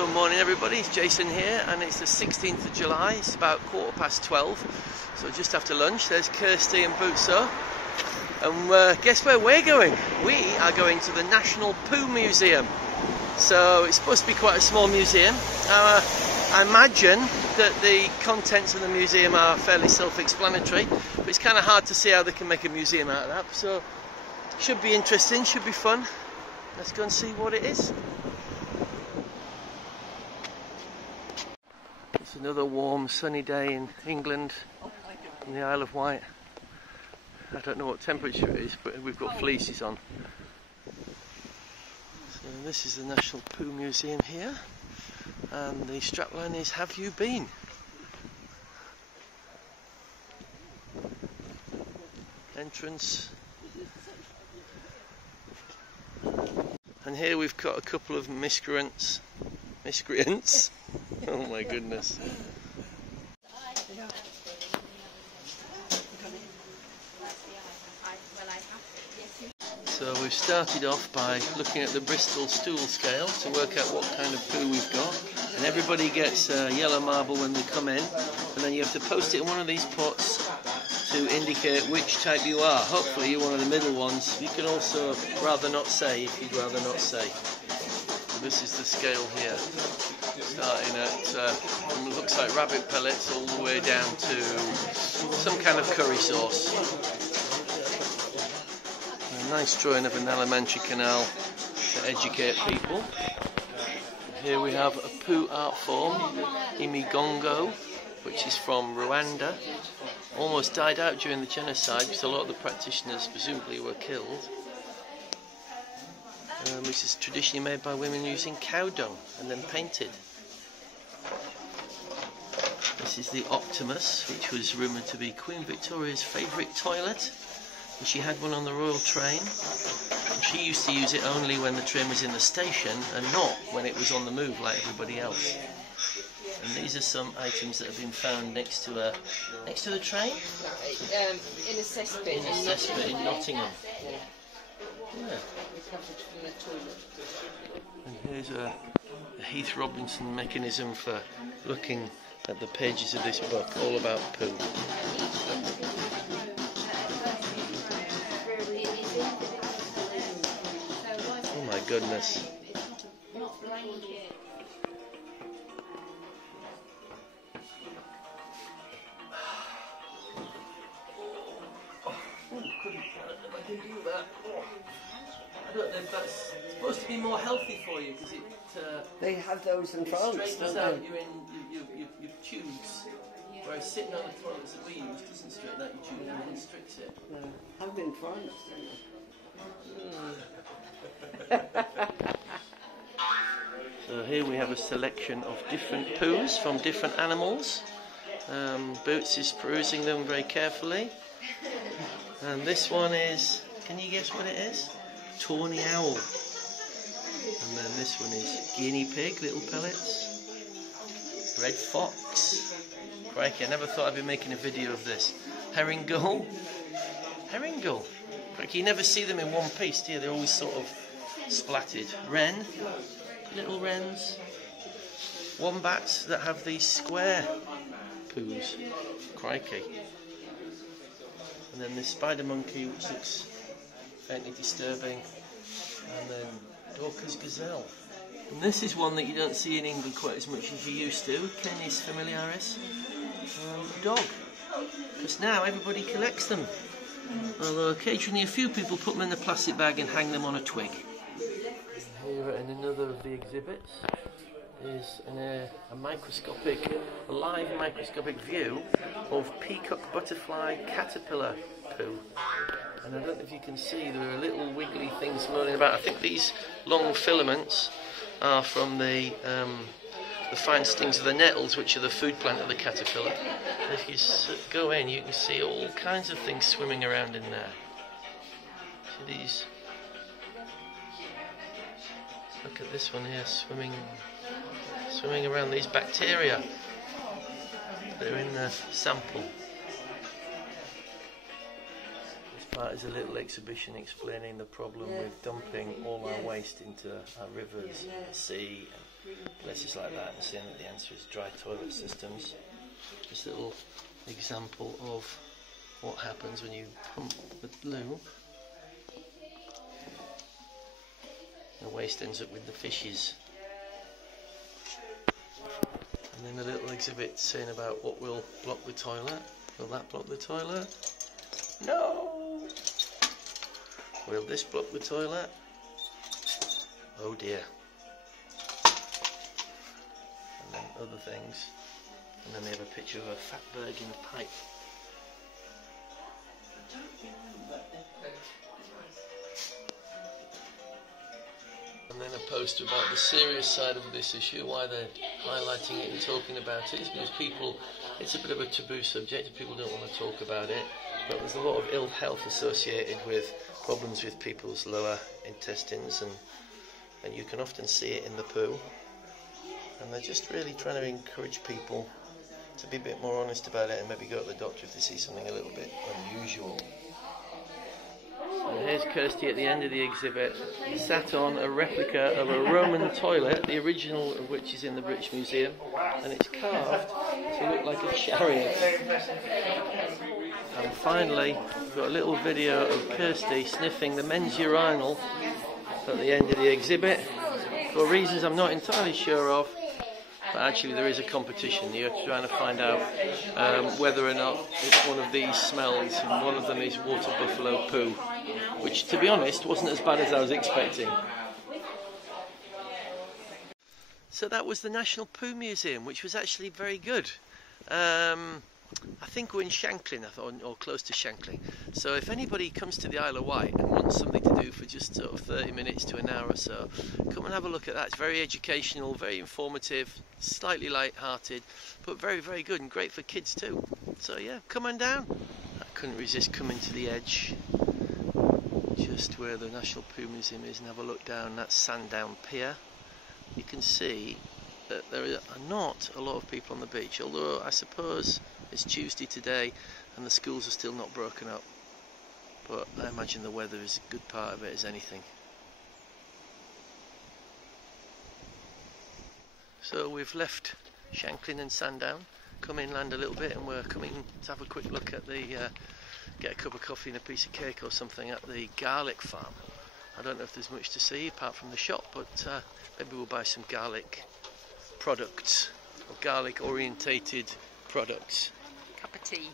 Good morning everybody, it's Jason here and it's the 16th of July, it's about 12:15, so just after lunch. There's Kirsty and Bootso, and guess where we're going? We are going to the National Poo Museum. So it's supposed to be quite a small museum. I imagine that the contents of the museum are fairly self-explanatory, but it's kind of hard to see how they can make a museum out of that, so should be interesting, should be fun. Let's go and see what it is. It's another warm sunny day in England, in the Isle of Wight. I don't know what temperature it is, but we've got fleeces on. So this is the National Poo Museum here, and the strapline is "Have you been?" Entrance. And here we've got a couple of miscreants. Oh my goodness. So we've started off by looking at the Bristol stool scale to work out what kind of poo we've got. And everybody gets a yellow marble when they come in, and then you have to post it in one of these pots to indicate which type you are. Hopefully you're one of the middle ones. You can also rather not say if you'd rather not say. So this is the scale here, starting at it looks like rabbit pellets all the way down to some kind of curry sauce. A nice drawing of an elementary canal to educate people. Here we have a poo art form, Imigongo, which is from Rwanda. Almost died out during the genocide because a lot of the practitioners presumably were killed. Which is traditionally made by women using cow dung and then painted. This is the Optimus, which was rumoured to be Queen Victoria's favourite toilet. And she had one on the royal train. And she used to use it only when the train was in the station and not when it was on the move like everybody else. And these are some items that have been found next to the train. In a cesspit. In a cesspit in Nottingham. Yeah. And here's a Heath Robinson mechanism for looking at the pages of this book, all about poo. Oh my goodness. I can do that. I don't know if that's supposed to be more healthy for you because it. They have those in France, straightens don't out they? your tubes. Whereas sitting on the toilets that we use doesn't straighten out your tubes, it constricts it. Yeah. I'm in France. So here we have a selection of different poos from different animals. Boots is perusing them very carefully. And this one is, can you guess what it is? Tawny owl. And then this one is guinea pig, little pellets. Red fox. Crikey, I never thought I'd be making a video of this. Herring gull. Herring gull. Crikey, you never see them in one piece, do you? They're always sort of splattered. Wren. Little wrens. Wombats that have these square poos. Crikey. And then this spider monkey, which looks faintly disturbing, and then Dorcas gazelle. And this is one that you don't see in England quite as much as you used to, Canis familiaris, dog. Because now everybody collects them, although occasionally a few people put them in a plastic bag and hang them on a twig. Here in another of the exhibits is a live microscopic view of peacock butterfly caterpillar poo. And I don't know if you can see, there are little wiggly things floating about. I think these long filaments are from the fine stings of the nettles, which are the food plant of the caterpillar. And if you go in, you can see all kinds of things swimming around in there. See these? Look at this one here, swimming around these bacteria that are in the sample. This part is a little exhibition explaining the problem with dumping all our waste into our rivers and the sea and places like that, and seeing that the answer is dry toilet systems. Just a little example of what happens when you pump the loo. The waste ends up with the fishes. And then a little exhibit saying about what will block the toilet. Will that block the toilet? No! Will this block the toilet? Oh dear. And then other things. And then they have a picture of a fatberg in a pipe. And then a poster about the serious side of this issue, why they're highlighting it and talking about it, is because it's a bit of a taboo subject and people don't want to talk about it, but there's a lot of ill health associated with problems with people's lower intestines, and you can often see it in the poo, and they're just really trying to encourage people to be a bit more honest about it and maybe go to the doctor if they see something a little bit unusual. So here's Kirsty at the end of the exhibit, sat on a replica of a Roman toilet, the original of which is in the British Museum, and it's carved to look like a chariot. And finally, we've got a little video of Kirsty sniffing the men's urinal at the end of the exhibit, for reasons I'm not entirely sure of. But actually there is a competition. You're trying to find out whether or not it's one of these smells, and one of them is water buffalo poo, which to be honest wasn't as bad as I was expecting. So that was the National Poo Museum, which was actually very good. I think we're in Shanklin, or close to Shanklin. So if anybody comes to the Isle of Wight and wants something to do for just sort of 30 minutes to an hour or so, come and have a look at that. It's very educational, very informative, slightly light-hearted, but very, very good and great for kids too. So yeah, come on down. I couldn't resist coming to the edge, just where the National Poo Museum is, and have a look down that Sandown Pier. You can see that there are not a lot of people on the beach, although I suppose it's Tuesday today and the schools are still not broken up, but I imagine the weather is a good part of it as anything. So we've left Shanklin and Sandown, come inland a little bit, and we're coming to have a quick look at the get a cup of coffee and a piece of cake or something at the garlic farm. I don't know if there's much to see apart from the shop, but maybe we'll buy some garlic products, or garlic orientated products. Cup of tea.